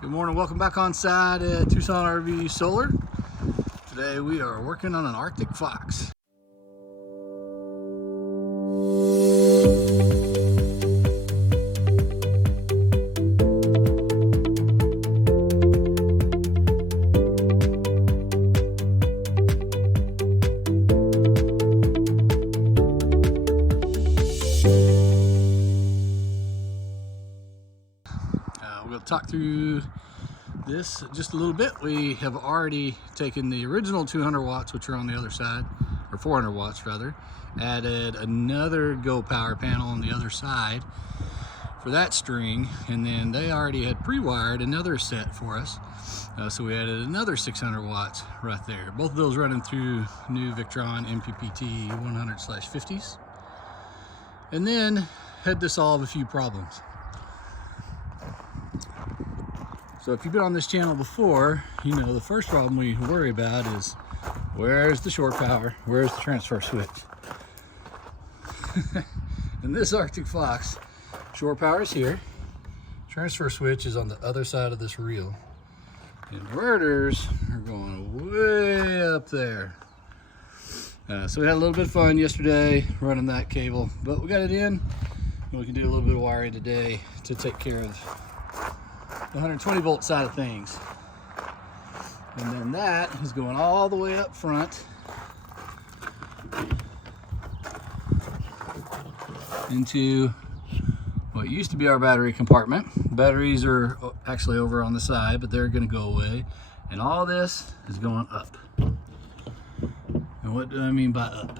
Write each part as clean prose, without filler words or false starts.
Good morning, welcome back on site at Tucson RV Solar. Today we are working on an Arctic Fox. We'll talk through this just a little bit. We have already taken the original 200 watts, which are on the other side, or 400 watts rather, added another Go power panel on the other side for that string, and then they already had pre-wired another set for us, so we added another 600 watts right there. Both of those running through new Victron MPPT 100/50s, and then had to solve a few problems. So if you've been on this channel before, you know the first problem we worry about is where's the shore power, where's the transfer switch? In this Arctic Fox, shore power is here, transfer switch is on the other side of this reel. Inverters are going way up there. So we had a little bit of fun yesterday running that cable, but we got it in, and we can do a little bit of wiring today to take care of the 120 volt side of things. And then that is going all the way up front into what used to be our battery compartment. Batteries are actually over on the side, but they're going to go away. And all this is going up. And what do I mean by up?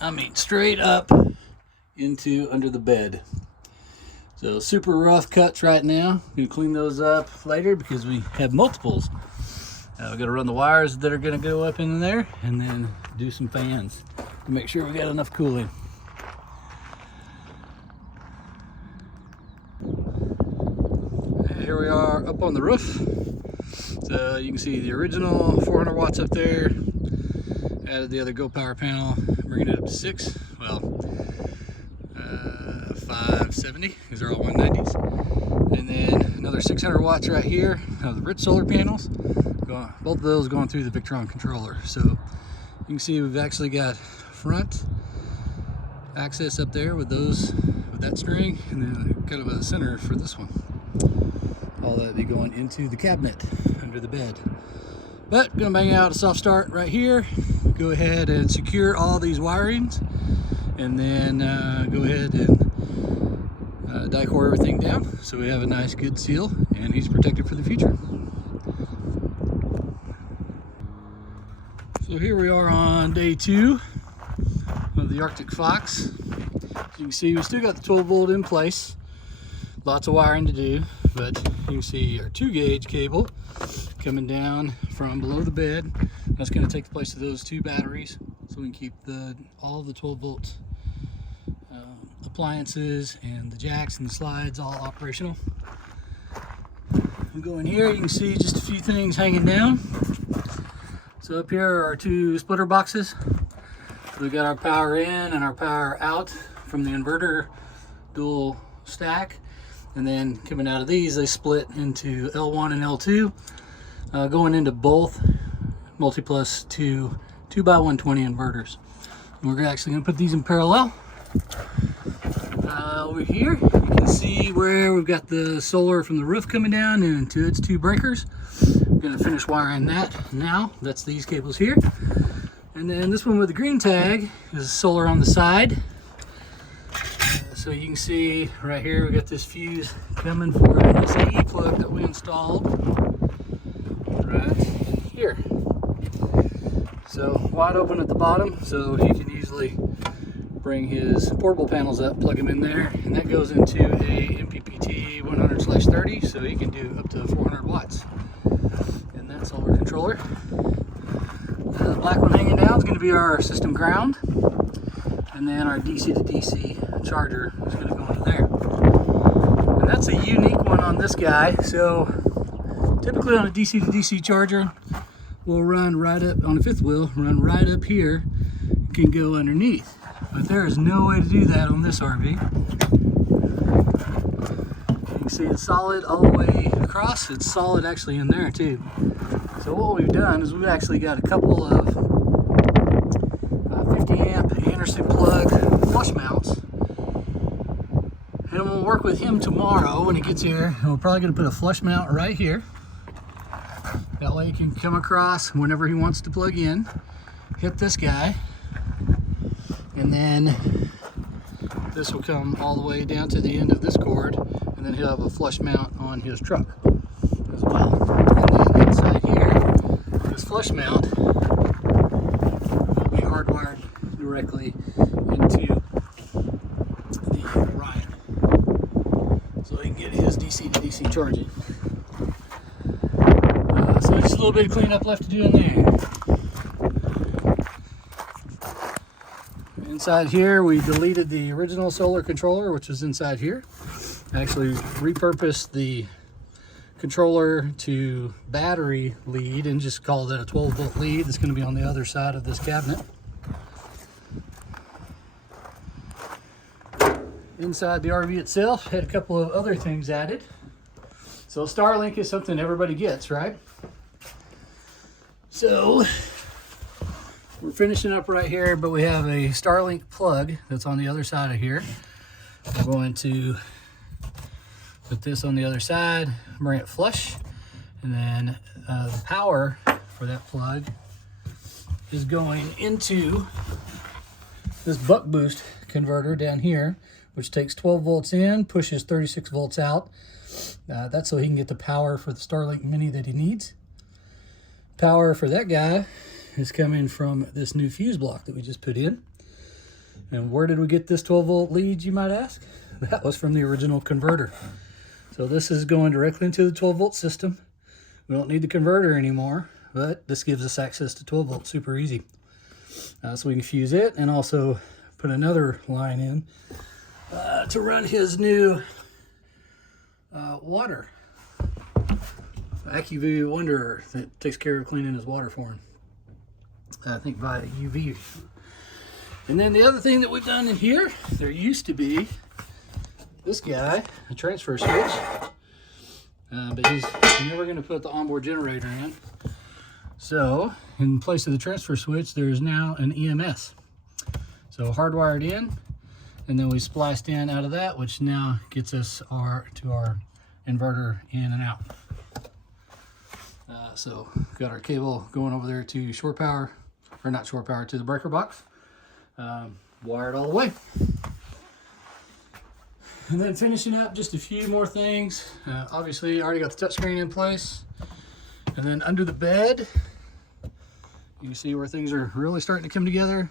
I mean straight up into under the bed. So super rough cuts right now. We're gonna clean those up later because we have multiples. We're gonna run the wires that are gonna go up in there, and then do some fans to make sure we got enough cooling. And here we are up on the roof. So you can see the original 400 watts up there. Added the other Go power panel, bringing it up to 6. Well, 570, these are all 190s, and then another 600 watts right here of the rich solar panels. Both of those going through the Victron controller. So you can see we've actually got front access up there with that string, and then kind of a center for this one. All that be going into the cabinet under the bed. But gonna bang out a soft start right here. Go ahead and secure all these wirings, and then go ahead and die-core everything down so we have a nice good seal and he's protected for the future. So here we are on day 2 of the Arctic Fox. You can see we still got the 12 volt in place, lots of wiring to do, but you can see our 2-gauge cable coming down from below the bed. That's going to take the place of those 2 batteries, so we can keep all the 12 volt appliances and the jacks and the slides all operational. We go in here, you can see just a few things hanging down. So up here are our 2 splitter boxes. So we got our power in and our power out from the inverter dual stack, and then coming out of these they split into L1 and L2, going into both multi-plus 2x120 inverters. And we're actually going to put these in parallel. Over here you can see where we've got the solar from the roof coming down into its 2 breakers. I'm going to finish wiring that now. That's these cables here. And then this one with the green tag is solar on the side. So you can see right here we got this fuse coming for this AE plug that we installed right here. So wide open at the bottom, so he can easily bring his portable panels up, plug them in there, and that goes into a MPPT 100/30, so he can do up to 400 watts. And that solar controller. The black one hanging down is going to be our system ground, and then our DC to DC charger is going to go into there. And that's a unique one on this guy. So typically on a DC to DC charger, we'll run right up on a 5th wheel, run right up here, can go underneath. But there is no way to do that on this RV. You can see it's solid all the way across. It's solid actually in there too. So what we've done is we've actually got a couple of 50 amp Anderson plug flush mounts. And we'll work with him tomorrow when he gets here. And we're probably going to put a flush mount right here. That way he can come across whenever he wants to plug in, hit this guy, and then this will come all the way down to the end of this cord, and then he'll have a flush mount on his truck as well. And then inside here, this flush mount will be hardwired directly into the Orion, so he can get his DC to DC charging. So just a little bit of cleanup left to do in there. Inside here, we deleted the original solar controller, which was inside here. Actually repurposed the controller to battery lead and just called it a 12-volt lead. That's going to be on the other side of this cabinet. Inside the RV itself, had a couple of other things added. So Starlink is something everybody gets, right? So we're finishing up right here, but we have a Starlink plug that's on the other side of here. We're going to put this on the other side, bring it flush, and then the power for that plug is going into this buck boost converter down here, which takes 12 volts in, pushes 36 volts out. That's so he can get the power for the Starlink Mini that he needs. Power for that guy is coming from this new fuse block that we just put in. And where did we get this 12-volt lead, you might ask? That was from the original converter. So this is going directly into the 12-volt system. We don't need the converter anymore, but this gives us access to 12 volts super easy. So we can fuse it and also put another line in to run his new water AccuView Wonder that takes care of cleaning his water for him. I think via UV. And then the other thing that we've done in here, there used to be this guy, a transfer switch, but he's never going to put the onboard generator in. So in place of the transfer switch, there is now an EMS. So hardwired in, and then we spliced in out of that, which now gets us to our inverter in and out. So got our cable going over there to shore power, or not shore power, to the breaker box, wired all the way. And then finishing up just a few more things. Obviously I already got the touchscreen in place. And then under the bed, you can see where things are really starting to come together.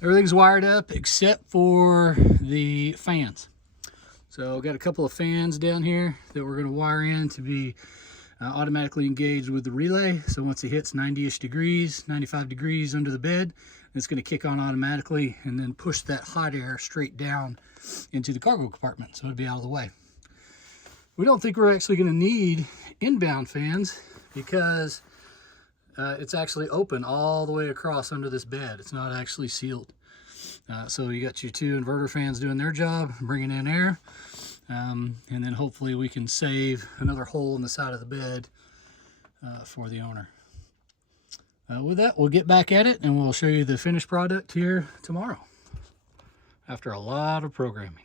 Everything's wired up except for the fans. So I've got a couple of fans down here that we're going to wire in to be automatically engaged with the relay. So once it hits 90-ish degrees, 95 degrees under the bed, it's going to kick on automatically and then push that hot air straight down into the cargo compartment, so it'll be out of the way. We don't think we're actually going to need inbound fans because it's actually open all the way across under this bed. It's not actually sealed. So you got your two inverter fans doing their job, bringing in air. And then hopefully we can save another hole in the side of the bed for the owner. With that, we'll get back at it and we'll show you the finished product here tomorrow after a lot of programming.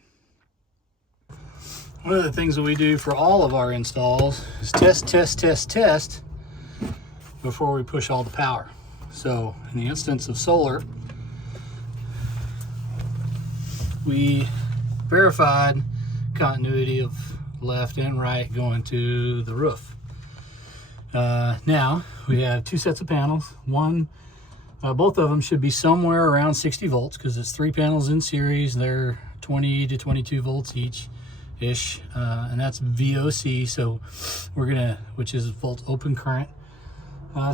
One of the things that we do for all of our installs is test before we push all the power. So in the instance of solar, we verified continuity of left and right going to the roof. Now we have two sets of panels. Both of them should be somewhere around 60 volts because it's 3 panels in series. They're 20 to 22 volts each ish, and that's VOC. So we're gonna, which is volt open current.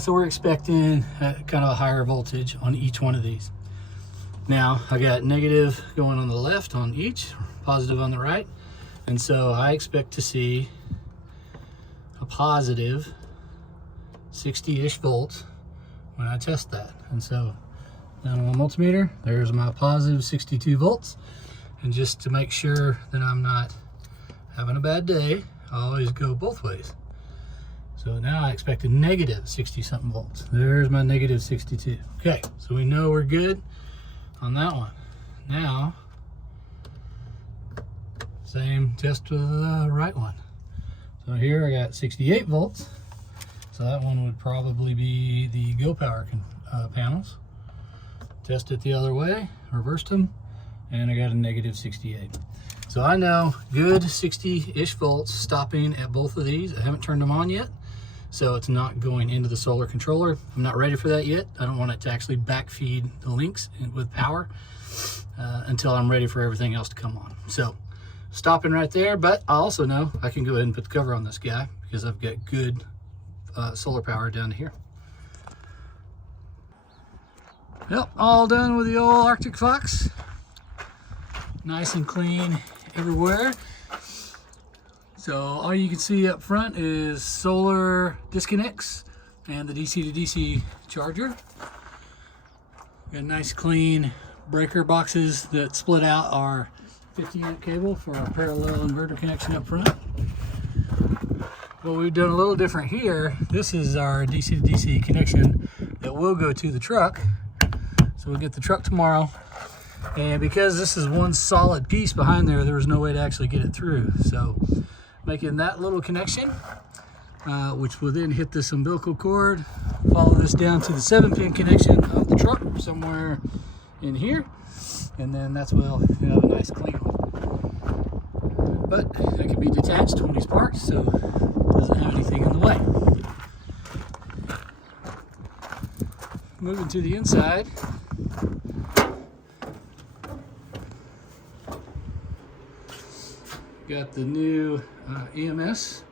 So we're expecting kind of a higher voltage on each one of these. Now I got negative going on the left on each, positive on the right. And so I expect to see a positive 60-ish volts when I test that. And so down on my multimeter, there's my positive 62 volts. And just to make sure that I'm not having a bad day, I always go both ways. So now I expect a negative 60 something volts. There's my negative 62. Okay, so we know we're good on that one. Now, same test with the right one. So here I got 68 volts. So that one would probably be the Go Power panels. Test it the other way, reversed them, and I got a negative 68. So I know good 60-ish volts stopping at both of these. I haven't turned them on yet, so it's not going into the solar controller. I'm not ready for that yet. I don't want it to actually backfeed the links with power until I'm ready for everything else to come on. So stopping right there, but I also know I can go ahead and put the cover on this guy because I've got good solar power down to here. Yep, all done with the old Arctic Fox. Nice and clean everywhere. So all you can see up front is solar disconnects and the DC to DC charger. Got nice clean breaker boxes that split out our 50-amp cable for our parallel inverter connection up front. What we've done a little different here, this is our DC to DC connection that will go to the truck. So we'll get the truck tomorrow. And because this is one solid piece behind there, there was no way to actually get it through. So making that little connection, which will then hit this umbilical cord, follow this down to the 7-pin connection of the truck somewhere in here. And then that's where we'll have a nice clean one. But it can be detached when it's parked, so it doesn't have anything in the way. Moving to the inside. Got the new EMS,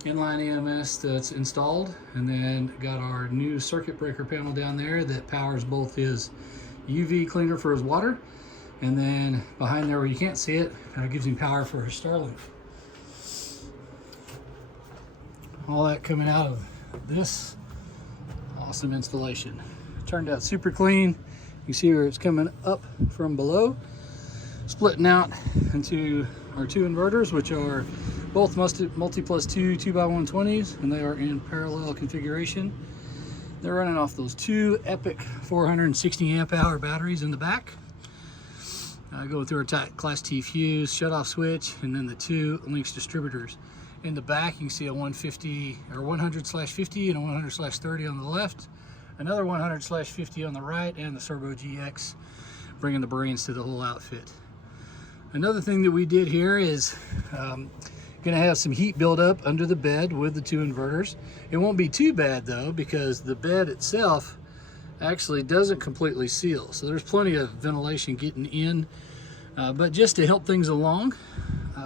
inline EMS that's installed, and then got our new circuit breaker panel down there that powers both his UV cleaner for his water, and then behind there where you can't see it, gives him power for his Starlink. All that coming out of this awesome installation. Turned out super clean. You see where it's coming up from below, splitting out into our two inverters, which are both multi plus 2 2x120s, and they are in parallel configuration. They're running off those two Epoch 460 amp hour batteries in the back. Go through our Class T fuse, shut-off switch, and then the two Lynx distributors. In the back, you can see a 150 or 100/50 and a 100/30 on the left, another 100/50 on the right, and the Servo GX, bringing the brains to the whole outfit. Another thing that we did here is going to have some heat build up under the bed with the two inverters. It won't be too bad though, because the bed itself actually doesn't completely seal. So there's plenty of ventilation getting in. But just to help things along,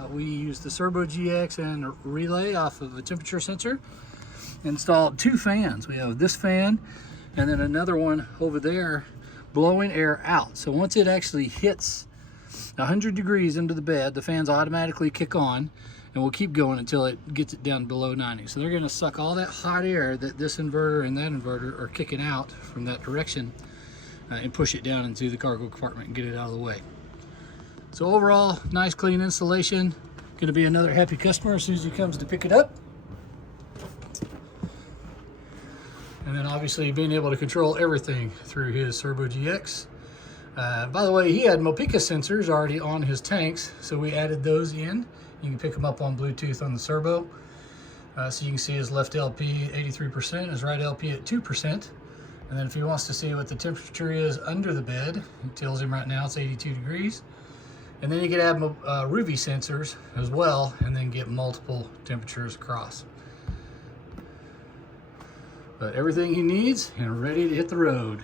we used the Servo GX and a relay off of a temperature sensor. Installed two fans. We have this fan and then another one over there blowing air out. So once it actually hits 100 degrees into the bed, the fans automatically kick on, and we'll keep going until it gets it down below 90. So they're going to suck all that hot air that this inverter and that inverter are kicking out from that direction and push it down into the cargo compartment and get it out of the way. So overall, nice clean installation. Going to be another happy customer as soon as he comes to pick it up. And then obviously being able to control everything through his Servo GX. By the way, he had MPPT sensors already on his tanks, so we added those in. You can pick them up on Bluetooth on the Servo. So you can see his left LP 83%, his right LP at 2%. And then if he wants to see what the temperature is under the bed, it tells him right now it's 82 degrees. And then you can add RUVI sensors as well, and then get multiple temperatures across. But everything he needs and ready to hit the road.